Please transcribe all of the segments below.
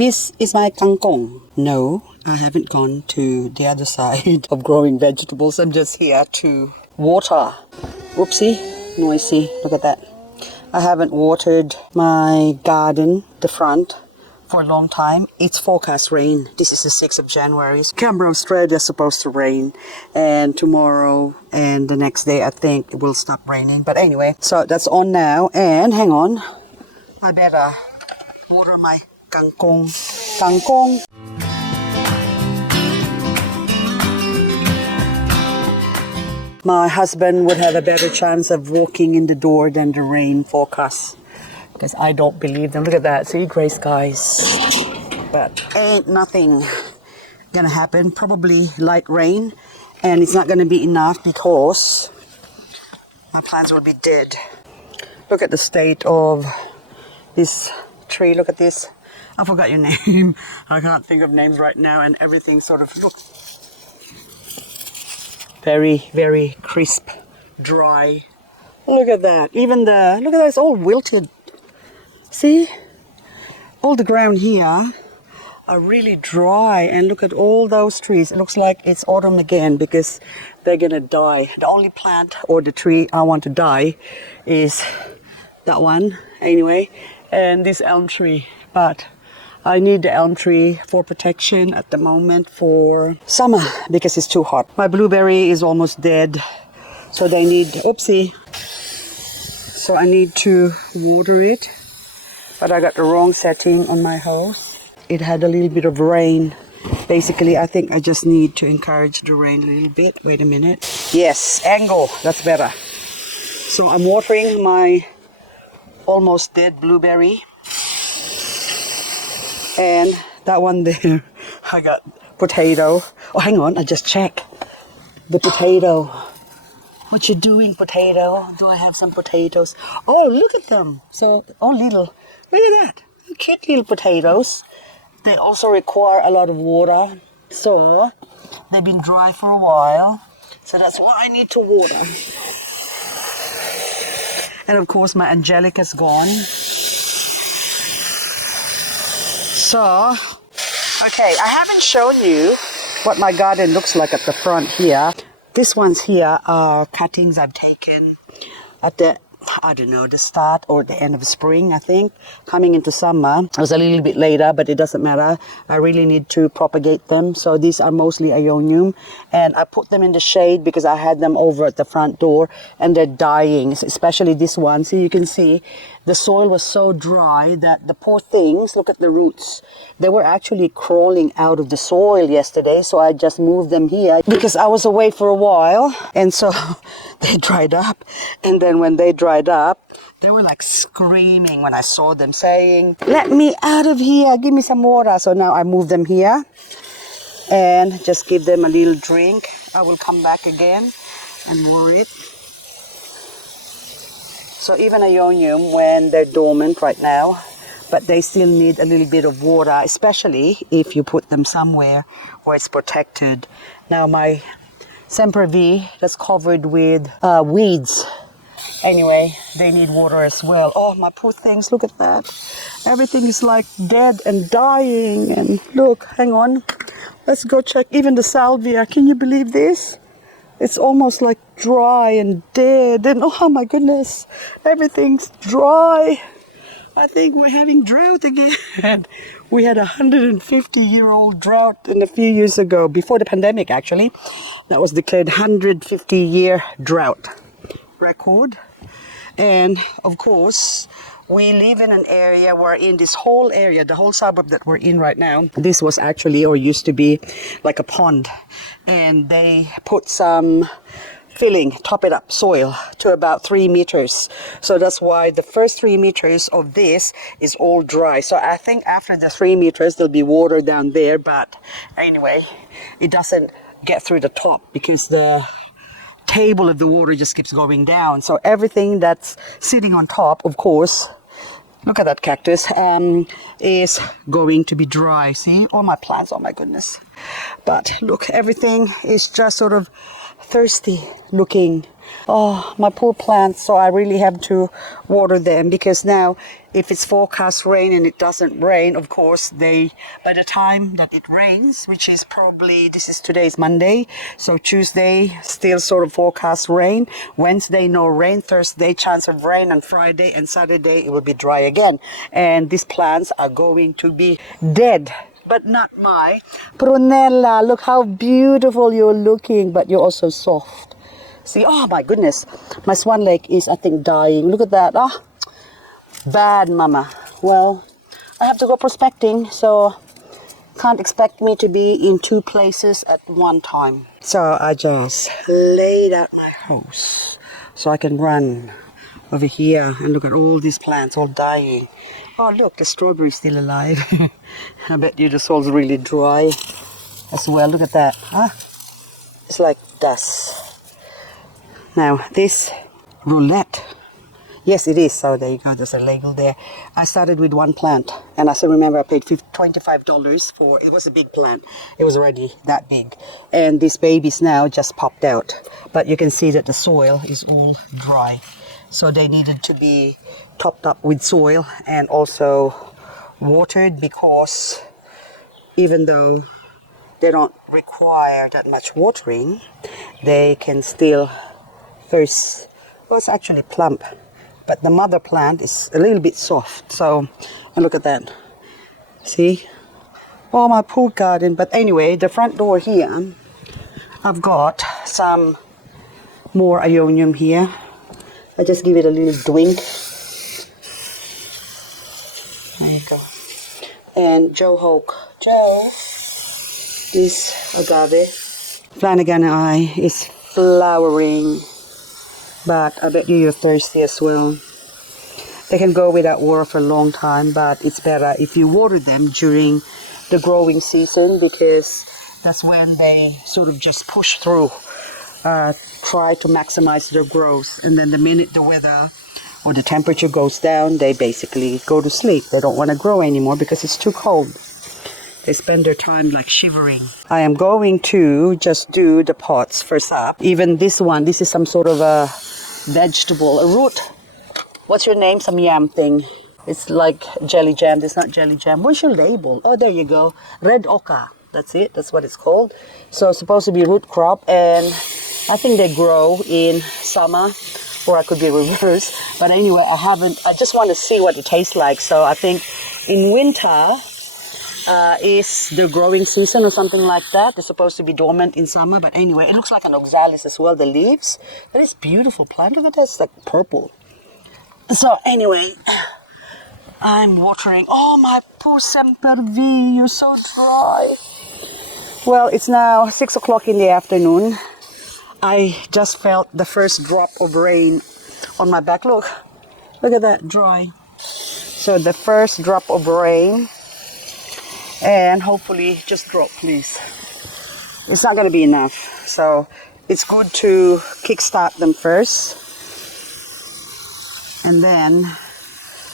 This is my kangkong. No, I haven't gone to the other side of growing vegetables. I'm just here to water. Whoopsie, noisy, look at that. I haven't watered my garden, the front, for a long time. It's forecast rain. This is the 6th of January. Canberra, Australia is supposed to rain. And tomorrow and the next day, I think it will stop raining. But anyway, so that's on now. And hang on, I better water my kangkong. Kangkong. My husband would have a better chance of walking in the door than the rain forecast. Because I don't believe them. Look at that. See, gray skies. But ain't nothing gonna happen. Probably light rain. And it's not gonna be enough because my plants will be dead. Look at the state of this tree. Look at this. I forgot your name. I can't think of names right now. And everything sort of, look. Very, very crisp, dry. Look at that. Even look at that. It's all wilted. See? All the ground here are really dry, and look at all those trees. It looks like it's autumn again because they're gonna die. The only plant or the tree I want to die is that one anyway, and this elm tree. But I need the elm tree for protection at the moment for summer because it's too hot. My blueberry is almost dead, so they need, oopsie. So I need to water it. But I got the wrong setting on my hose. It had a little bit of rain. Basically, I think I just need to encourage the rain a little bit. Wait a minute. Yes, angle. That's better. So I'm watering my almost dead blueberry. And that one there, I got potato. Oh, hang on. I just checked. The potato. What you doing, potato? Do I have some potatoes? Oh, look at them. So, oh, little. Look at that. Cute little potatoes. They also require a lot of water. So, they've been dry for a while. So that's why I need to water. And of course, my Angelica's gone. So, okay, I haven't shown you what my garden looks like at the front here. These ones here are cuttings I've taken at the, I don't know, the start or the end of spring, I think. Coming into summer, it was a little bit later, but it doesn't matter. I really need to propagate them. So these are mostly Ionium. And I put them in the shade because I had them over at the front door and they're dying, especially this one. So you can see the soil was so dry that the poor things, look at the roots. They were actually crawling out of the soil yesterday. So I just moved them here because I was away for a while. And so they dried up. And then when they dried up, they were like screaming when I saw them saying, "Let me out of here, give me some water." So now I move them here and just give them a little drink. I will come back again and water it. So even Ionium, when they're dormant right now, but they still need a little bit of water, especially if you put them somewhere where it's protected. Now my Sempervi, that's covered with weeds. Anyway, they need water as well. Oh, my poor things, look at that. Everything is like dead and dying. And look, hang on. Let's go check. Even the salvia, can you believe this? It's almost like dry and dead. And oh my goodness, everything's dry. I think we're having drought again. We had a 150-year-old drought a few years ago, before the pandemic actually. That was declared 150-year drought record. And of course, we live in an area where in this whole area, the whole suburb that we're in right now, this was actually or used to be like a pond. And they put some filling, top it up, soil to about 3 meters. So that's why the first 3 meters of this is all dry. So I think after the 3 meters, there'll be water down there. But anyway, it doesn't get through the top because the table of the water just keeps going down. So everything that's sitting on top, of course, look at that cactus, is going to be dry. See, all my plants, oh my goodness. But look, everything is just sort of thirsty looking. Oh, my poor plants. So I really have to water them, because now if it's forecast rain and it doesn't rain, of course, by the time that it rains, which is probably, today's Monday, so Tuesday still sort of forecast rain, Wednesday no rain, Thursday chance of rain, and Friday and Saturday it will be dry again. And these plants are going to be dead. But not my Prunella. Look how beautiful you're looking, but you're also soft. See, oh my goodness, my swan lake is, I think, dying. Look at that. Ah, bad, mama. Well, I have to go prospecting, so can't expect me to be in two places at one time. So I just laid out my house so I can run over here and look at all these plants all dying. Oh look, the strawberry's still alive. I bet you the soil's really dry as well. Look at that. Ah, it's like dust. Now this roulette, yes it is, so there you go, there's a label there. I started with one plant, and I still remember I paid $25 for, it was a big plant, it was already that big, and these babies now just popped out, but you can see that the soil is all dry, so they needed to be topped up with soil and also watered, because even though they don't require that much watering, they can still thirst. Well, it's actually plump, but the mother plant is a little bit soft. So, and look at that. See? Oh, my poor garden. But anyway, the front door here, I've got some more Ionium here. I just give it a little drink. There you go. And Joe Hoke. Joe, this agave. Flanagan eye is flowering. But I bet you're thirsty as well. They can go without water for a long time, but it's better if you water them during the growing season, because that's when they sort of just push through, try to maximize their growth. And then the minute the weather or the temperature goes down, they basically go to sleep. They don't want to grow anymore because it's too cold. They spend their time like shivering. I am going to just do the pots first up. Even this one, this is some sort of a vegetable, a root. What's your name? Some yam thing. It's like jelly jam. It's not jelly jam. Where's your label? Oh, there you go. Red oca. That's it. That's what it's called. So it's supposed to be root crop, and I think they grow in summer, or I could be reversed. But anyway, I just want to see what it tastes like. So I think in winter, is the growing season or something like that. They're supposed to be dormant in summer, but anyway, it looks like an oxalis as well, the leaves. That is beautiful plant. Look at that, it's like purple. So anyway, I'm watering. Oh, my poor Sempervi, you're so dry. Well, it's now 6 o'clock in the afternoon. I just felt the first drop of rain on my back. Look at that, dry. So the first drop of rain, and hopefully just drop, please. It's not going to be enough, so it's good to kickstart them first, and then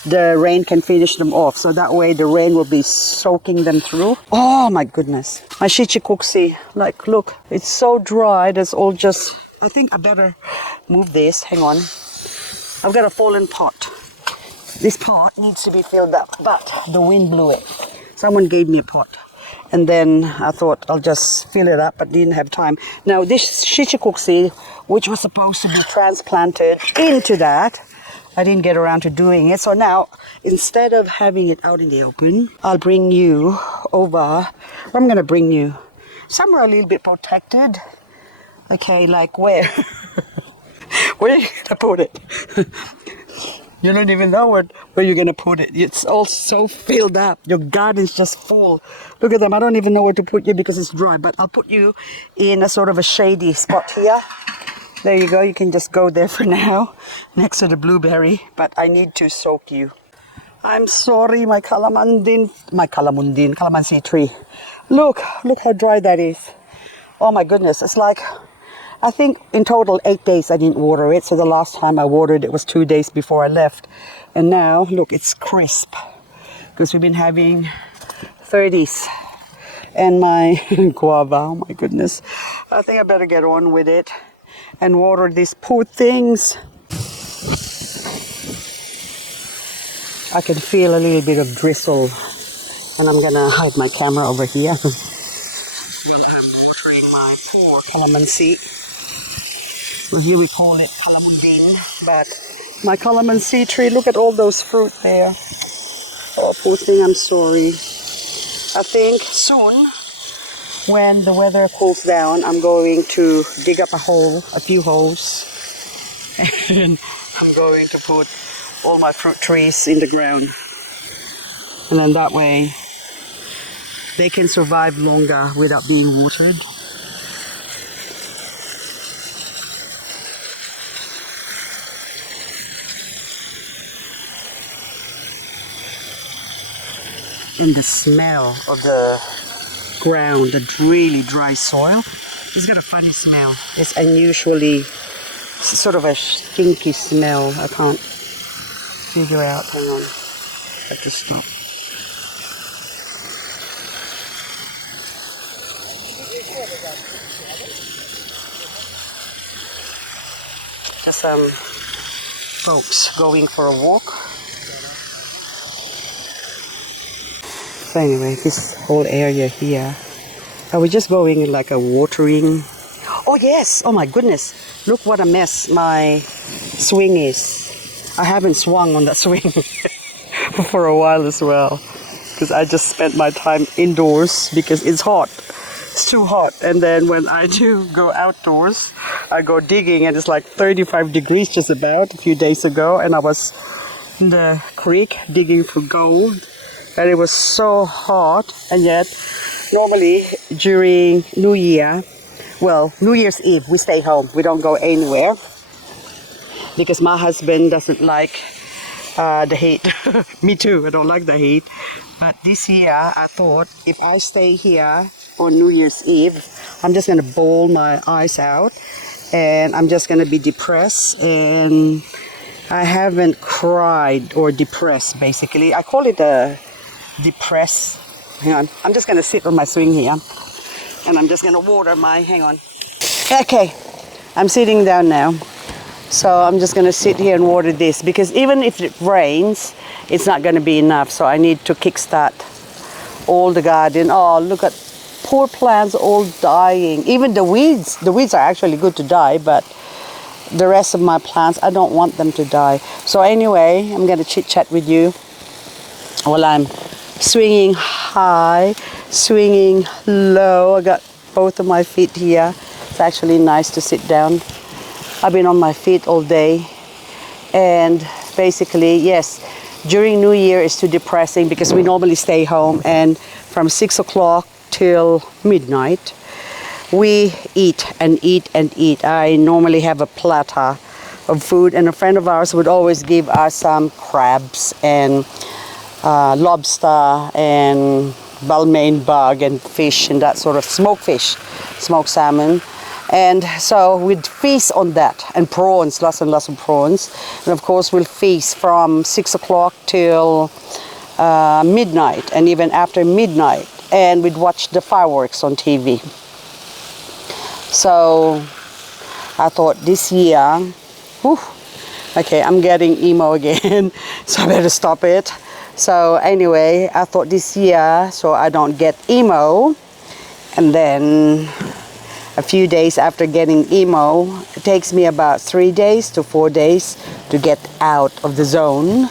the rain can finish them off, so that way the rain will be soaking them through. Oh my goodness, my shichikuxi, like look, it's so dry. That's all just, I think I better move this. Hang on, I've got a fallen pot. This pot needs to be filled up, but the wind blew it. Someone gave me a pot, and then I thought I'll just fill it up, but didn't have time. Now this shichikuxi, which was supposed to be transplanted into that, I didn't get around to doing it. So now, instead of having it out in the open, I'll bring you over. I'm going to bring you somewhere a little bit protected. Okay, like where? Where are you going to put it? You don't even know where you're going to put it. It's all so filled up. Your garden's just full. Look at them. I don't even know where to put you because it's dry. But I'll put you in a sort of a shady spot here. There you go. You can just go there for now, next to the blueberry. But I need to soak you. I'm sorry, my Calamondin, calamansi tree. Look how dry that is. Oh my goodness. It's like, I think in total 8 days I didn't water it. So the last time I watered it was 2 days before I left. And now, look, it's crisp. Because we've been having 30s. And my guava, oh my goodness. I think I better get on with it. and water these poor things. I can feel a little bit of drizzle, and I'm gonna hide my camera over here. I'm watering my poor calamansi. Well, here we call it Calamondin, but my calamansi tree, look at all those fruit there. Oh, poor thing, I'm sorry. I think soon, when the weather cools down, I'm going to dig up a few holes, and I'm going to put all my fruit trees in the ground. And then that way, they can survive longer without being watered. And the smell of the ground, the really dry soil, it's got a funny smell. It's unusually sort of a stinky smell. I can't figure out. Hang on, I have to stop. Just some folks going for a walk. So anyway, this whole area here, I was just going in like a watering. Oh yes, oh my goodness, look what a mess my swing is. I haven't swung on that swing for a while as well, because I just spent my time indoors because it's hot. It's too hot. And then when I do go outdoors, I go digging, and it's like 35 degrees just about a few days ago, and I was in the creek digging for gold. And it was so hot, and yet normally during New Year, well, New Year's Eve, we stay home. We don't go anywhere because my husband doesn't like the heat. Me too, I don't like the heat. But this year, I thought if I stay here on New Year's Eve, I'm just going to bawl my eyes out, and I'm just going to be depressed, and I haven't cried or depressed, basically. I call it a depressed. Hang on, I'm just going to sit on my swing here, and I'm just going to water my, hang on. Okay, I'm sitting down now. So I'm just going to sit here and water this, because even if it rains, it's not going to be enough. So I need to kickstart all the garden. Oh, look at poor plants all dying. Even the weeds are actually good to die, but the rest of my plants, I don't want them to die. So anyway, I'm going to chit chat with you while I'm swinging high, swinging low. I got both of my feet here. It's actually nice to sit down. I've been on my feet all day, and basically, yes, during New Year is too depressing because we normally stay home, and from 6 o'clock till midnight we eat and eat and eat. I normally have a platter of food, and a friend of ours would always give us some crabs and lobster and balmain bug and fish and that sort of smoked fish, smoked salmon. And so we'd feast on that, and prawns, lots and lots of prawns. And of course we'll feast from 6 o'clock till midnight, and even after midnight. And we'd watch the fireworks on TV. So I thought this year, whew, okay, I'm getting emo again, so I better stop it. So anyway, I thought this year, so I don't get emo, and then a few days after getting emo, it takes me about 3 days to 4 days to get out of the zone,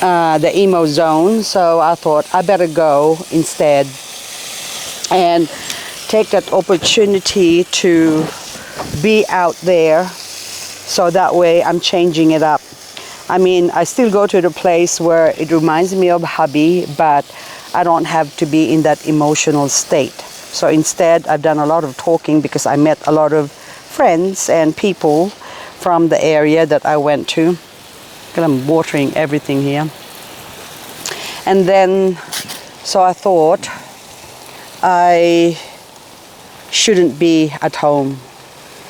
the emo zone. So I thought I better go instead and take that opportunity to be out there, so that way I'm changing it up. I mean, I still go to the place where it reminds me of hubby, but I don't have to be in that emotional state. So instead, I've done a lot of talking because I met a lot of friends and people from the area that I went to. I'm watering everything here. And then, so I thought I shouldn't be at home.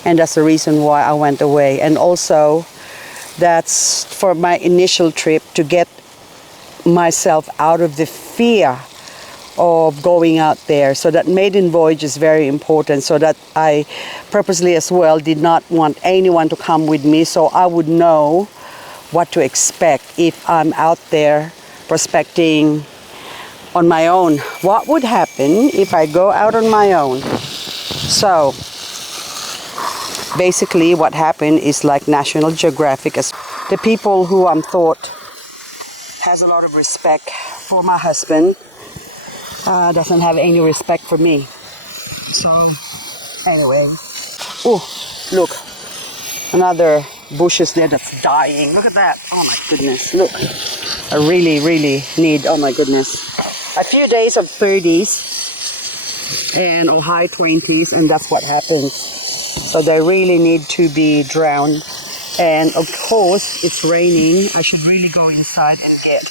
And that's the reason why I went away. And also, that's for my initial trip, to get myself out of the fear of going out there. So that maiden voyage is very important, so that I purposely as well did not want anyone to come with me, so I would know what to expect if I'm out there prospecting on my own. What would happen if I go out on my own? So basically what happened is like National Geographic, as the people who I'm thought has a lot of respect for my husband doesn't have any respect for me. So anyway, oh look, another bushes there that's dying. Look at that. Oh my goodness, look. I really need, oh my goodness, a few days of 30s and or high 20s, and that's what happens. So they really need to be drowned. And of course it's raining. I should really go inside and get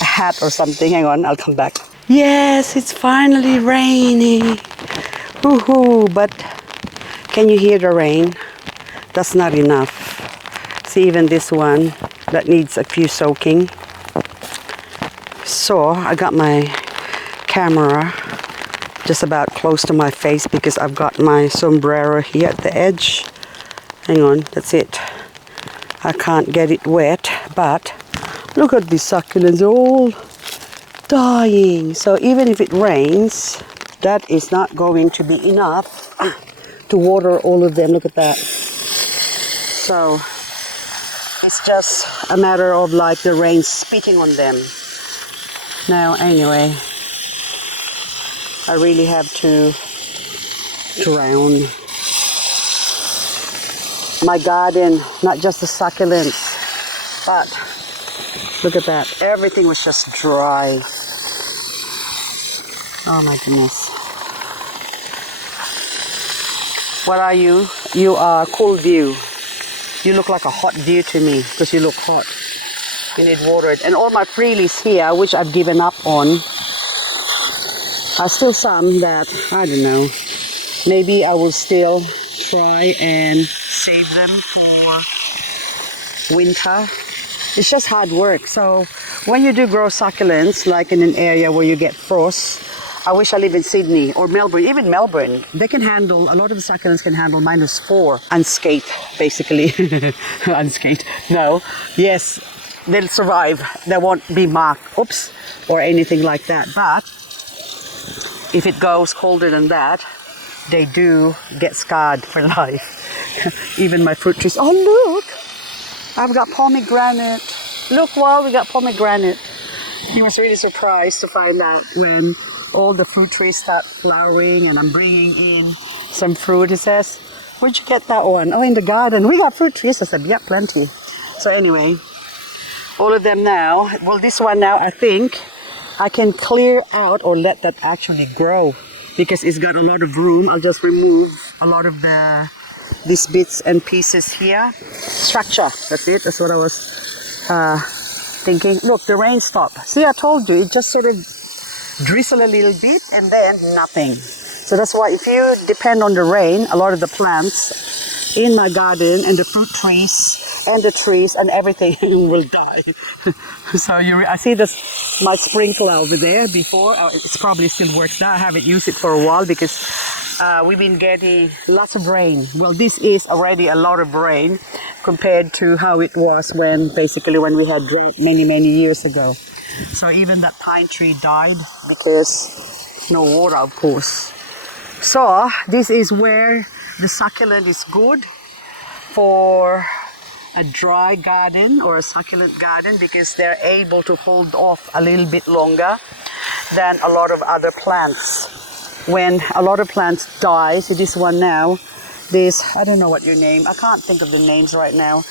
a hat or something. Hang on, I'll come back. Yes, it's finally raining. Woohoo! But can you hear the rain? That's not enough. See, even this one that needs a few soaking. So I got my camera just about close to my face because I've got my sombrero here at the edge. Hang on, that's it. I can't get it wet, but look at these succulents, they're all dying. So even if it rains, that is not going to be enough to water all of them. Look at that. So it's just a matter of like the rain spitting on them. Now anyway, I really have to drown my garden, not just the succulents, but look at that, everything was just dry. Oh my goodness. What are you? You are cool view. You look like a hot view to me because you look hot. You need water. And all my freelies here, which I've given up on, are still some that, I don't know, maybe I will still try and save them for winter. It's just hard work. So when you do grow succulents, like in an area where you get frost, I wish I live in Sydney or Melbourne, even Melbourne, they can handle, a lot of the succulents can handle -4 unscathed, basically. Unscathed, no, yes, they'll survive. They won't be marked, oops, or anything like that. But if it goes colder than that, they do get scarred for life. Even my fruit trees. Oh look, I've got pomegranate. Look, wow, we got pomegranate. He was really surprised to find out when all the fruit trees start flowering and I'm bringing in some fruit. He says, where'd you get that one? Oh, in the garden. We got fruit trees. I said, yeah, plenty. So anyway, all of them now. Well, this one now, I think I can clear out or let that actually grow because it's got a lot of room. I'll just remove a lot of these bits and pieces here. Structure, that's it. That's what I was thinking. Look, the rain stopped. See, I told you, it just sort of drizzle a little bit and then nothing. So that's why if you depend on the rain, a lot of the plants in my garden and the fruit trees and the trees and everything will die. So I see this, my sprinkler over there before. It's probably still works now. I haven't used it for a while because we've been getting lots of rain. Well, this is already a lot of rain compared to how it was when we had drought many years ago. So even that pine tree died because no water, of course. So this is where the succulent is good for a dry garden or a succulent garden because they're able to hold off a little bit longer than a lot of other plants. When a lot of plants die, so this one now, this, I don't know what your name, I can't think of the names right now.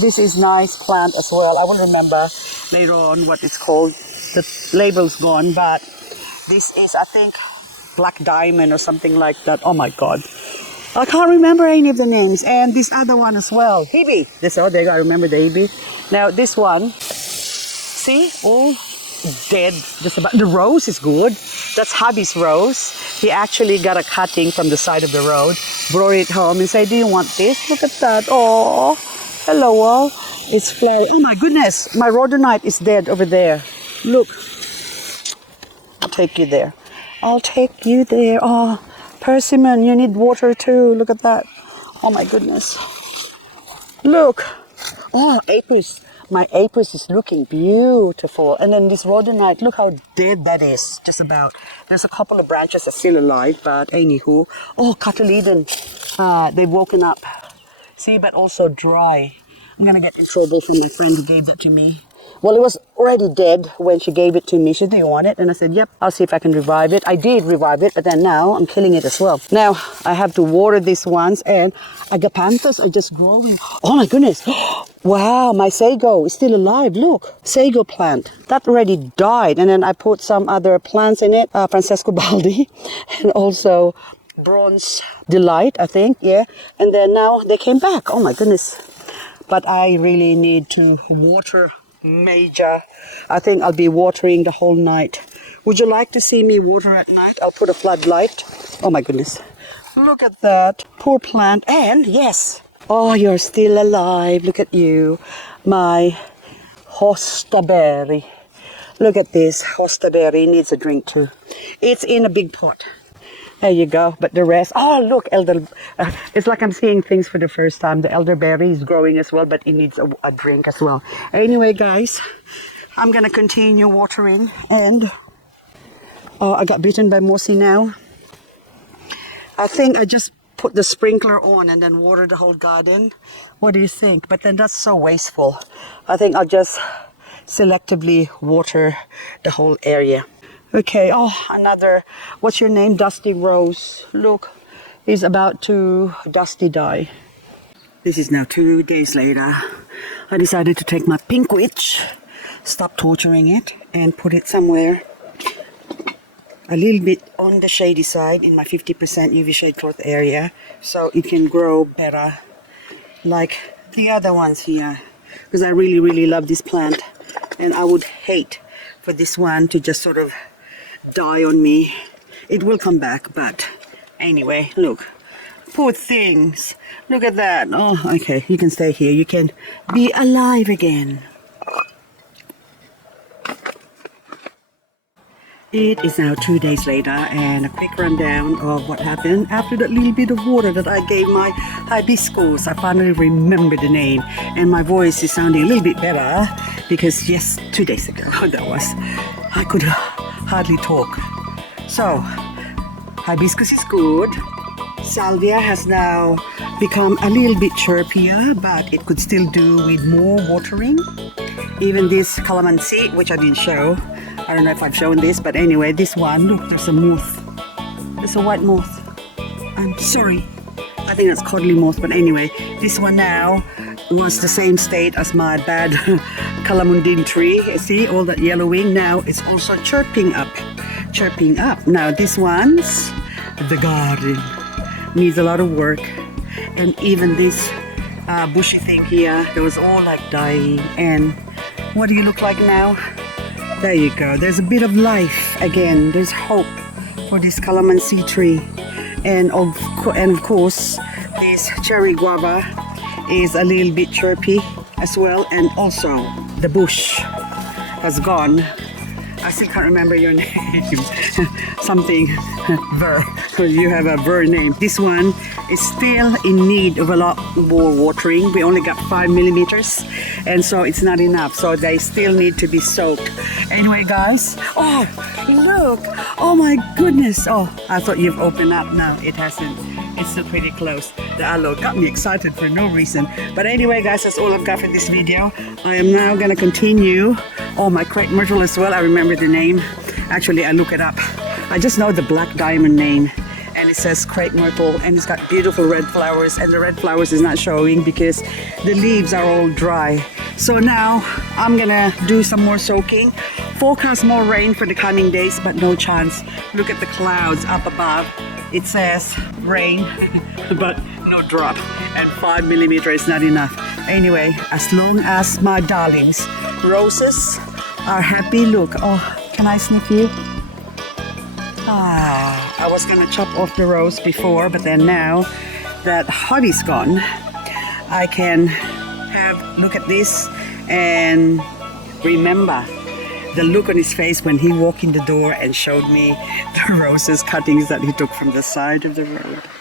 This is nice plant as well. I will remember later on what it's called. The label's gone, but this is, I think, Black Diamond or something like that. Oh my God. I can't remember any of the names. And this other one as well. Hebe. There you go, I remember the Hebe. Now this one, see, all dead. Just about. The rose is good. That's hubby's rose. He actually got a cutting from the side of the road, brought it home and said, do you want this? Look at that. Oh, hello all. It's flowering. Oh my goodness, my rhodonite is dead over there. Look. I'll take you there. I'll take you there. Oh, persimmon, you need water too. Look at that. Oh my goodness. Look. Oh, apis. My apis is looking beautiful. And then this rhodonite, look how dead that is. Just about. There's a couple of branches that's still alive, but anywho. Oh, Calamondin. They've woken up. See, but also dry. I'm gonna get in trouble from my friend who gave that to me. Well, it was already dead when she gave it to me. She said, do you want it? And I said, yep, I'll see if I can revive it. I did revive it, but then now I'm killing it as well. Now, I have to water these ones, and agapanthus are just growing. Oh my goodness. Wow, my sago is still alive. Look, sago plant. That already died. And then I put some other plants in it, Francesco Baldi, and also Bronze Delight, I think, yeah. And then now they came back. Oh my goodness. But I really need to water major. I think I'll be watering the whole night. Would you like to see me water at night? I'll put a floodlight. Oh my goodness. Look at that. Poor plant. And yes. Oh, you're still alive. Look at you. My hostaberry. Look at this. Hostaberry needs a drink too. It's in a big pot. There you go. But the rest, oh look, it's like I'm seeing things for the first time. The elderberry is growing as well, but it needs a drink as well. Anyway, guys, I'm gonna continue watering, and I got bitten by mossy now. I think I just put the sprinkler on and then water the whole garden. What do you think? But then that's so wasteful. I think I'll just selectively water the whole area. Okay, oh, another, what's your name? Dusty Rose. Look, he's about to dusty die. This is now 2 days later. I decided to take my pink witch, stop torturing it, and put it somewhere a little bit on the shady side in my 50% UV shade cloth area, so it can grow better like the other ones here, because I really, really love this plant, and I would hate for this one to just sort of die on me. It will come back, but anyway, look, poor things. Look at that. Oh, okay, you can stay here. You can be alive again. It is now 2 days later, and a quick rundown of what happened after that little bit of water that I gave my hibiscus. I finally remembered the name, and my voice is sounding a little bit better because yes, 2 days ago that was, I could hardly talk. So, hibiscus is good. Salvia has now become a little bit chirpier, but it could still do with more watering. Even this calamansi, which I didn't show, I don't know if I've shown this, but anyway, this one, look, there's a moth. There's a white moth. I'm sorry. I think that's cuddly moth, but anyway, this one now was the same state as my bad Calamondin tree. See, all that yellowing now, it's also chirping up. Chirping up. Now this one's the garden. Needs a lot of work. And even this bushy thing here, it was all like dying. And what do you look like now? There you go. There's a bit of life again. There's hope for this calamansi tree. And of course, this cherry guava is a little bit chirpy as well. And also, the bush has gone. I still can't remember your name. Something Ver. You have a Ver name. This one is still in need of a lot more watering. We only got 5 millimeters, and so it's not enough. So they still need to be soaked. Anyway, guys. Oh, look. Oh my goodness. Oh, I thought you've opened up. No, it hasn't. It's still pretty close. The aloe got me excited for no reason. But anyway, guys, that's all I've got for this video. I am now gonna continue. Oh, my crepe myrtle as well. I remember the name. Actually, I look it up. I just know the black diamond name, and it says crepe myrtle, and it's got beautiful red flowers, and the red flowers is not showing because the leaves are all dry. So now I'm gonna do some more soaking. Forecast more rain for the coming days, but no chance. Look at the clouds up above. It says rain, but no drop, and 5 millimeters is not enough. Anyway, as long as my darlings, roses, are happy. Look, oh, can I sniff you? I was gonna chop off the rose before, but then now that honey's gone, I can have look at this and remember the look on his face when he walked in the door and showed me the roses cuttings that he took from the side of the road.